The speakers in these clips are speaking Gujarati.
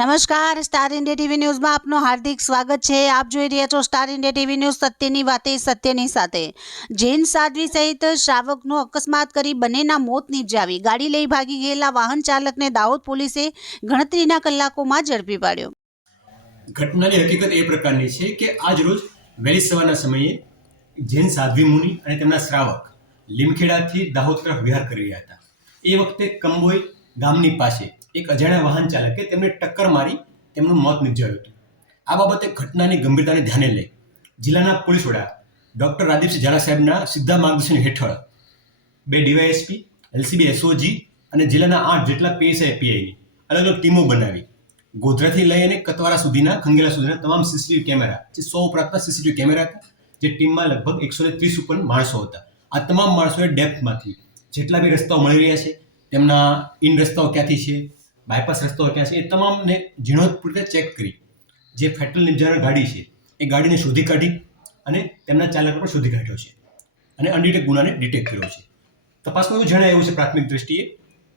નમસ્કાર, સ્ટાર ઇન્ડિયા ટીવી ન્યૂઝમાં આપનું હાર્દિક સ્વાગત છે। આપ જોઈ રહ્યા છો સ્ટાર ઇન્ડિયા ટીવી ન્યૂઝ, સત્યની વાતે સત્યની સાથે। જૈન સાધ્વી સહિત શ્રાવકનો અકસ્માત કરી બંનેના મોત નિપજાવી ગાડી લઈ ભાગી ગયેલા વાહન ચાલકને દાહોદ પોલીસે ગણતરીના કલાકોમાં ઝડપી પાડ્યો। ઘટનાની હકીકત એ પ્રકારની છે કે આજ રોજ વહેલી સવારના સમયે જૈન સાધ્વી મુનિ અને તેમના શ્રાવક લીમખેડાથી દાહોદ તરફ વિહાર કરી રહ્યા હતા। એ વખતે કંબોઈ ગામની પાસે એક અજાણ્યા વાહન ચાલકે તેમને ટક્કર મારી તેમનું મોત નિપજાવ્યું હતું। આ બાબતે ઘટનાની ગંભીરતાને ધ્યાને લઈ જિલ્લાના પોલીસ વડા ડૉક્ટર રાજદીપસિંહ ઝાલા સાહેબના સીધા માર્ગદર્શન હેઠળ 2 ડીવાયએસપી, એલસીબી એસઓજી અને જિલ્લાના 8 જેટલા પીએસઆઈ પીઆઈની અલગ અલગ ટીમો બનાવી ગોધરાથી લઈ અને કતવારા સુધીના ખંગેલા સુધીના તમામ સીસીટીવી કેમેરા, જે 100 ઉપરાંતના સીસીટીવી કેમેરા હતા, જે ટીમમાં લગભગ 130 ઉપર માણસો હતા। આ તમામ માણસોએ ડેપ્થમાંથી જેટલા બી રસ્તાઓ મળી રહ્યા છે, તેમના ઇન રસ્તાઓ ક્યાંથી છે, બાયપાસ રસ્તાઓ ક્યાં છે, એ તમામને ઝીણવટપૂર્વક ચેક કરી જે ફેટલ નિપજાવનાર ગાડી છે એ ગાડીને શોધી કાઢી અને તેમના ચાલક પણ શોધી કાઢ્યો છે અને અનડિટેક્ટ ગુનાને ડિટેક્ટ કર્યો છે। તપાસમાં એવું જણાયું છે પ્રાથમિક દ્રષ્ટિએ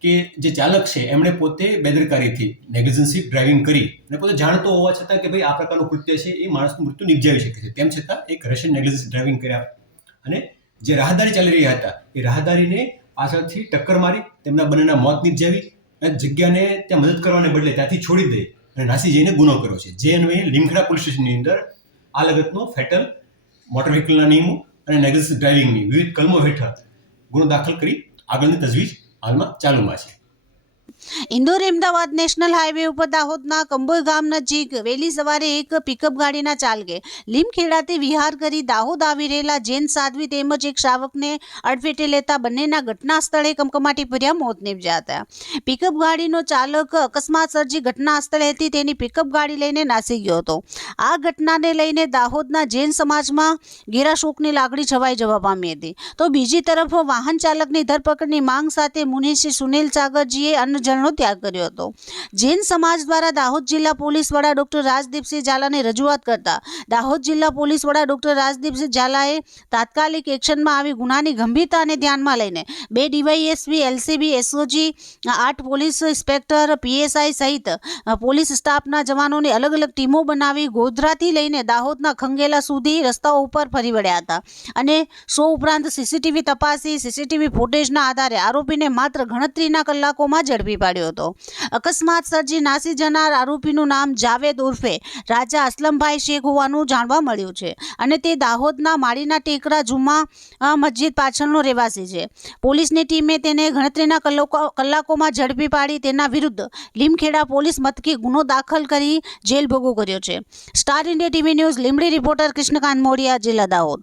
કે જે ચાલક છે એમણે પોતે બેદરકારીથી નેગ્લિજન્સી ડ્રાઇવિંગ કરી અને પોતે જાણતો હોવા છતાં કે ભાઈ આ પ્રકારનું કૃત્ય છે એ માણસનું મૃત્યુ નિપજાવી શકે છે, તેમ છતાં એક રશિયન નેગ્લિજન્સી ડ્રાઇવિંગ કર્યા અને જે રાહદારી ચાલી રહ્યા હતા એ રાહદારીને પાછળથી ટક્કર મારી તેમના બંનેના મોત નિપજાવી જગ્યાને ત્યાં મદદ કરવાને બદલે ત્યાંથી છોડી દઈ અને નાસી જઈને ગુનો કર્યો છે। જે અન્વયે લીમખેડા પોલીસ સ્ટેશનની અંદર આ લગતનો ફેટલ મોટર વ્હીકલના નિયમો અને નેગ્લિજન્સ ડ્રાઇવિંગની વિવિધ કલમો હેઠળ ગુનો દાખલ કરી આગળની તજવીજ હાલમાં ચાલુમાં છે। ઇન્દોર અમદાવાદ નેશનલ હાઈવે ઉપર દાહોદના કંબોઈ ગામ નજીક વહેલી સવારે એક પિકઅપ ગાડીના ચાલકે લીમખેડાથી વિહાર કરી દાહોદ આવી રહેલા જૈન સાધ્વી તેમજ એક શ્રાવકને અડફેટે લેતા બંનેના ઘટના સ્થળે કમકમાટી ભર્યા મોત નિપજ્યા હતા। પિકઅપ ગાડીનો ચાલક અકસ્માત સર્જી ઘટના સ્થળેથી તેની પિકઅપ ગાડી લઈને નાસી ગયો હતો। આ ઘટનાને લઈને દાહોદના જૈન સમાજમાં ઘેરા શોકની લાગણી છવાઈ જવા પામી હતી, તો બીજી તરફ વાહન ચાલકની ધરપકડની માંગ સાથે મુનીષ સુનિલ સાગરજીએ નો ત્યાગ કર્યો હતો। જૈન સમાજ દ્વારા દાહોદ જિલ્લા પોલીસ વડા ડોક્ટર રાજદીપસિંહ ઝાલાને રજૂઆત કરતા દાહોદ જિલ્લા પોલીસ વડા ડોક્ટર રાજદીપસિંહ ઝાલાએ તાત્કાલિક એક્શનમાં આવી ગુનાની ગંભીરતાને ધ્યાનમાં લઈને 2 DYSP, LCB, SOG, 8 police inspector, PSI સહિત પોલીસ સ્ટાફના જવાનોની અલગ અલગ ટીમો બનાવી ગોધરાથી લઈને દાહોદના ખંગેલા સુધી રસ્તાઓ ઉપર ફરી વળ્યા હતા અને 100 ઉપરાંત સીસીટીવી તપાસી સીસીટીવી ફૂટેજના આધારે આરોપીને માત્ર ગણતરીના કલાકોમાં ઝડપી પાડ્યો હતો। અકસ્માત સર્જી નાસી જનાર આરોપીનું નામ જાવેદ ઉર્ફે રાજા અસલમભાઈ શેખ હોવાનું જાણવા મળ્યું છે અને તે દાહોદના માળીના ટેકરા જુમા મસ્જિદ પાછળનો રહેવાસી છે। પોલીસની ટીમે તેને ગણતરીના કલાકોમાં ઝડપી પાડી તેના વિરુદ્ધ લીમખેડા પોલીસ મથકે ગુનો દાખલ કરી જેલ ભોગવો કર્યો છે। Star India TV news Limbdi reporter Krishnakant Modiya, જિલ્લા દાહોદ।